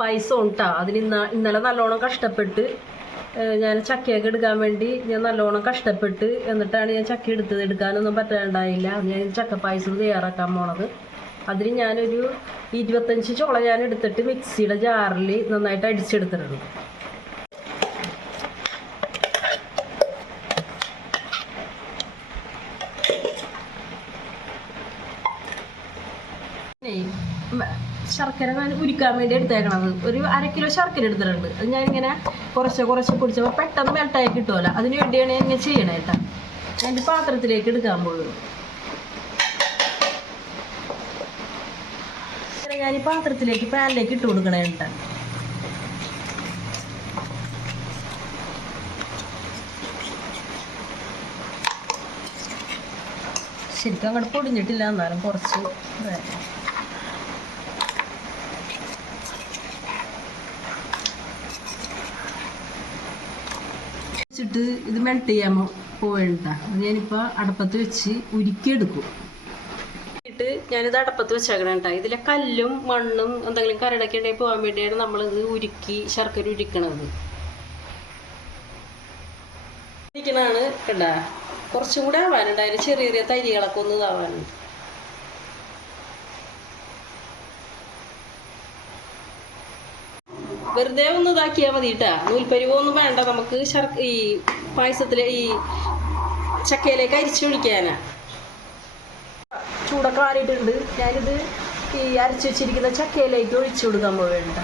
പായസം ഉണ്ടാ? അതിന് ഇന്ന ഇന്നലെ നല്ലോണം കഷ്ടപ്പെട്ട് ഞാൻ ചക്കയൊക്കെ എടുക്കാൻ വേണ്ടി ഞാൻ നല്ലോണം കഷ്ടപ്പെട്ട് എന്നിട്ടാണ് ഞാൻ ചക്ക എടുത്തത്. എടുക്കാനൊന്നും പറ്റാണ്ടായില്ല. ഞാൻ ചക്ക പായസം തയ്യാറാക്കാൻ പോണത്. അതിന് ഞാനൊരു ഇരുപത്തഞ്ച് ചുള ഞാൻ എടുത്തിട്ട് മിക്സിയുടെ ജാറിൽ നന്നായിട്ട് അടിച്ചെടുത്തിട്ടുണ്ട്. ശർക്കര ഞാൻ ഉരുക്കാൻ വേണ്ടി എടുത്തേക്കണത്. ഒരു അര കിലോ ശർക്കര എടുത്തിട്ടുണ്ട്. അത് ഇങ്ങനെ കുറച്ച് കുറച്ച് പൊടിച്ചപ്പോൾ പെട്ടെന്ന് മെൽട്ടായി കിട്ടുമല്ലോ അതിന് വേണ്ടിയാണ് ഞാൻ ഇങ്ങനെ ചെയ്യണേ കേട്ടോ എന്റെ പാത്രത്തിലേക്ക് എടുക്കാൻ പോകുന്നത് ഞാൻ ഈ പാത്രത്തിലേക്ക് പാനിലേക്ക് ഇട്ട് കൊടുക്കണേ കേട്ടോ ശരിക്കും അങ്ങോട്ട് പൊടിഞ്ഞിട്ടില്ല. എന്നാലും കുറച്ച് വേണം ഇത് മെൽട്ട് ചെയ്യാൻ പോവേണ്ട അത് ഞാനിപ്പോൾ അടപ്പത്ത് വെച്ച് ഉരുക്കിയെടുക്കും. ഇട്ട് ഞാനിത് അടപ്പത്ത് വെച്ചേക്കണം ഇതിലെ കല്ലും മണ്ണും എന്തെങ്കിലും കരടൊക്കെ ഉണ്ടെങ്കിൽ പോകാൻ വേണ്ടിയാണ് നമ്മളിത് ഉരുക്കി ശർക്കര ഉരുക്കണത്. ഇരിക്കണാണ് കേട്ടാ കുറച്ചും കൂടെ ആവാനുണ്ട് അതിന് ചെറിയ ചെറിയ തരികളൊക്കെ ഒന്ന് ഇതാവാനുണ്ട്. വെറുതെ ഒന്ന് ഇതാക്കിയാൽ മതി കേട്ടാ നൂൽപ്പരിവൊന്നും വേണ്ട. നമുക്ക് ഈ പായസത്തിലെ ഈ ചക്കയിലേക്ക് അരിച്ചൊഴിക്കാനാ ചൂടൊക്കെ ആറിയിട്ടുണ്ട് ഞാനിത് ഈ അരച്ചു വെച്ചിരിക്കുന്ന ചക്കയിലേക്ക് ഒഴിച്ചു കൊടുക്കാൻ പോവേണ്ട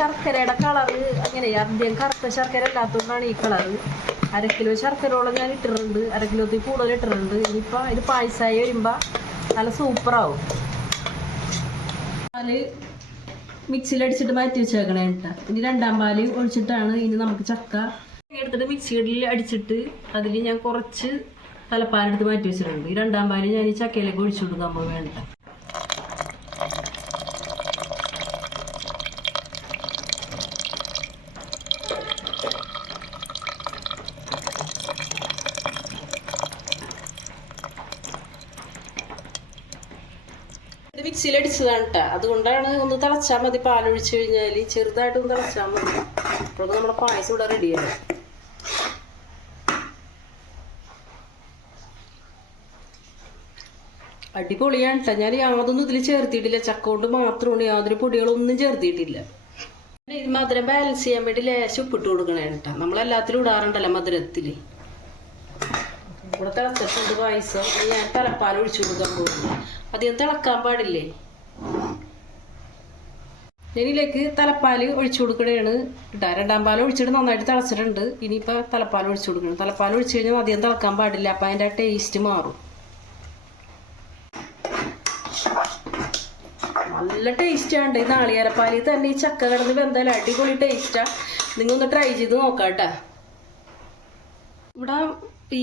ശർക്കരയുടെ കളറ് അങ്ങനെ അധികം കറുത്ത ശർക്കര അല്ലാത്തതുകൊണ്ടാണ് ഈ കളറ് അര കിലോ ശർക്കരയോളം ഞാൻ ഇട്ടിട്ടുണ്ട്. അര കിലോത്തിൽ കൂടുതൽ ഇട്ടിട്ടുണ്ട്. ഇനിയിപ്പോൾ ഇത് പായസമായി വരുമ്പോൾ നല്ല സൂപ്പറാവും പാൽ മിക്സിയിലടിച്ചിട്ട് മാറ്റി വെച്ചേക്കണേ കേട്ടോ ഇനി രണ്ടാം പാൽ ഒഴിച്ചിട്ടാണ് ഇനി നമുക്ക് ചക്ക എടുത്തിട്ട് മിക്സിയിൽ അടിച്ചിട്ട് അതിൽ ഞാൻ കുറച്ച് തലപ്പാലെടുത്ത് മാറ്റി വെച്ചിട്ടുണ്ട്. ഈ രണ്ടാം പാൽ ഞാൻ ഈ ചക്കയിലേക്ക് ഒഴിച്ചു കൊടുക്കാൻ വേണ്ട അടിച്ചതാണ് കേട്ടോ അതുകൊണ്ടാണ് ഒന്ന് തിളച്ചാൽ മതി പാലൊഴിച്ച് കഴിഞ്ഞാൽ ചെറുതായിട്ട് ഒന്ന് തിളച്ചാൽ മതി. അപ്പോൾ നമ്മുടെ പായസം ഇവിടെ റെഡിയാണ്. അടിപൊളിയാണ് കേട്ടോ ഞാൻ യാതൊന്നും ഇതിൽ ചേർത്തിയിട്ടില്ല. ചക്ക കൊണ്ട് മാത്രമാണ് യാതൊരു പൊടികളൊന്നും ചേർത്തിയിട്ടില്ല. ഇത് മധുരം ബാലൻസ് ചെയ്യാൻ വേണ്ടി ലേശം ഉപ്പിട്ട് കൊടുക്കണേ കേട്ടോ നമ്മളെല്ലാത്തിലും ഇടാറുണ്ടല്ലോ മധുരത്തിൽ ഇവിടെ തിളച്ചിട്ടുണ്ട് പായസം. ഞാൻ തലപ്പാൽ ഒഴിച്ചു കൊടുക്കാൻ പോകുന്നു അധികം തിളക്കാൻ പാടില്ലേ? ഞാനിതിലേക്ക് തലപ്പാൽ ഒഴിച്ചു കൊടുക്കണേണ് കിട്ടാ രണ്ടാം പാൽ ഒഴിച്ചിട്ട് നന്നായിട്ട് തിളച്ചിട്ടുണ്ട്. ഇനിയിപ്പോൾ തലപ്പാൽ ഒഴിച്ചു കൊടുക്കണം. തലപ്പാൽ ഒഴിച്ചു കഴിഞ്ഞാൽ അധികം തിളക്കാൻ പാടില്ല. അപ്പം അതിന്റെ ടേസ്റ്റ് മാറും. നല്ല ടേസ്റ്റാണ് ഈ നാളികേരപ്പാലിൽ തന്നെ ഈ ചക്ക കിടന്ന് വെന്തായാലും അടിപൊളി ടേസ്റ്റാണ് നിങ്ങൾ ഒന്ന് ട്രൈ ചെയ്ത് നോക്കാം കേട്ടാ ഇവിടെ ഈ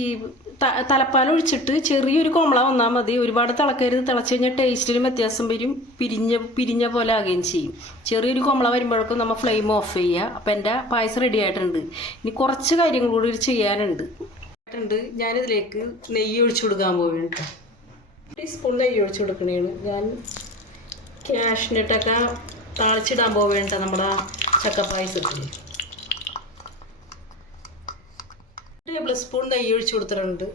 തലപ്പാൽ ഒഴിച്ചിട്ട് ചെറിയൊരു കോമള വന്നാൽ മതി. ഒരുപാട് തിളക്കരുത്. തിളച്ച് കഴിഞ്ഞാൽ ടേസ്റ്റിലും വ്യത്യാസം വരും. പിരിഞ്ഞ പിരിഞ്ഞ പോലെ ആകുകയും ചെയ്യും. ചെറിയൊരു കോമള വരുമ്പോഴേക്കും നമ്മൾ ഫ്ലെയിം ഓഫ് ചെയ്യുക അപ്പം എന്റെ പായസം റെഡി ആയിട്ടുണ്ട്. ഇനി കുറച്ച് കാര്യങ്ങൾ കൂടി ചെയ്യാനുണ്ട്. ഞാനിതിലേക്ക് നെയ്യ് ഒഴിച്ചു കൊടുക്കാൻ പോവുകയാണ് ടീസ്പൂൺ നെയ്യ് ഒഴിച്ചു കൊടുക്കണേണ്. ഞാൻ ക്യാഷിനിട്ടൊക്കെ താളിച്ചിടാൻ പോവേണ്ട നമ്മുടെ ചക്ക ടേബിൾ സ്പൂൺ നെയ്യ് ഒഴിച്ചു കൊടുത്തിട്ടുണ്ട്.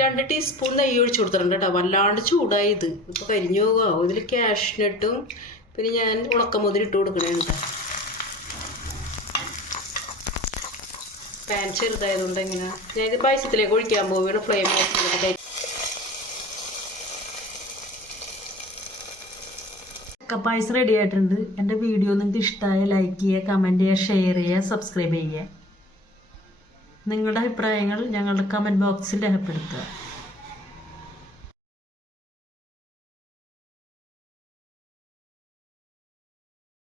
രണ്ട് ടീസ്പൂൺ നെയ്യ് ഒഴിച്ചു കൊടുത്തിട്ടുണ്ട് കേട്ടോ. വല്ലാണ്ട് ചൂടായി ഇപ്പൊ കരിഞ്ഞു പോകുക ഇതിൽ ക്യാഷിനിട്ടും പിന്നെ ഞാൻ ഉണക്കമുതിരി ഇട്ട് കൊടുക്കണേ പാൻ ചെറുതായതുകൊണ്ട് ഞാൻ ഇത് പായസത്തിലേക്ക് ഒഴിക്കാൻ പോവുകയാണ്. ഫ്ലെയിം പായസം റെഡി ആയിട്ടുണ്ട്. എന്റെ വീഡിയോ നിങ്ങൾക്ക് ഇഷ്ടമായ ലൈക്ക് ചെയ്യുക കമന്റ് ചെയ്യുക ഷെയർ ചെയ്യുക സബ്സ്ക്രൈബ് ചെയ്യുക. നിങ്ങളുടെ അഭിപ്രായങ്ങൾ ഞങ്ങളുടെ കമന്റ് ബോക്സിൽ രേഖപ്പെടുത്തുക.